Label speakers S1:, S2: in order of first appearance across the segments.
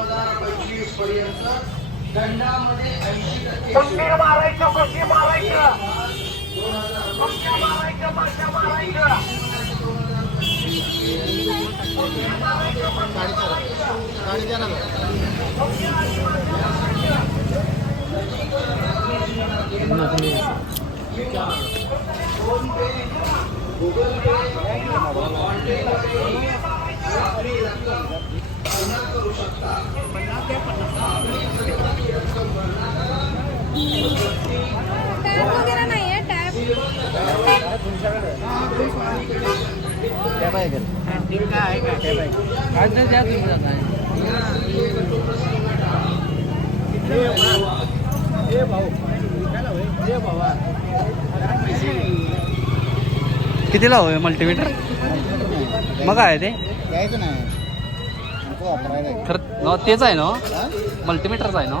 S1: हजार पंचवीस पर्यंत दंडामध्ये ऐंशी टक्के
S2: मारायचं कशी मारायचं माशा मारायचं
S1: गुगल पे करू
S3: आहे आहे
S4: कितीला हवं मल्टीमीटर मग आहे ते
S5: यायचं नाही
S4: खरं तेच आहे ना मल्टीमीटरच आहे ना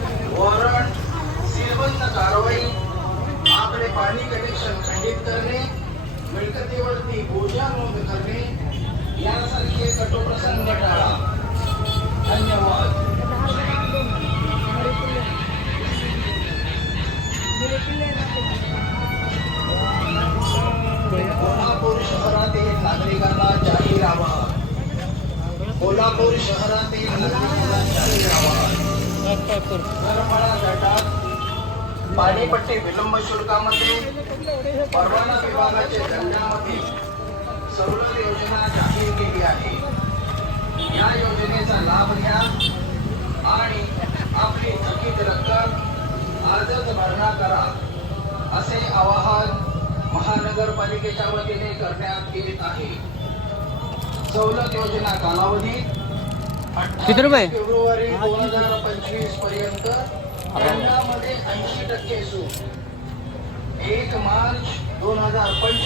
S1: पानी कनेक्शन खंडित करणे मिळकतीवरती बोजा नोंद करणे यासारखे कठोर टाळा धन्यवाद कोल्हापूर शहरातील नागरिकांना जाहीर आवाहन कोल्हापूर शहरातील नागरिकांना जाहीर आवाहन करमाळा अच्छा, गटात अच्छा। पाणीपट्टी विलंब शुल्कामध्ये परवाना विभागाच्या दंडामध्ये सवलत योजना जाहीर केली आहे या योजनेचा लाभ घ्या आणि आपली थकीत रक्कम आजच भरणा करा असे आवाहन महानगरपालिकेच्या वतीने करण्यात येत आहे सवलत योजना कालावधी अठ्ठावीस फेब्रुवारी दोन हजार पंचवीस पर्यंत ऐसी टक्के एक मार्च दोन हजार पंचवीस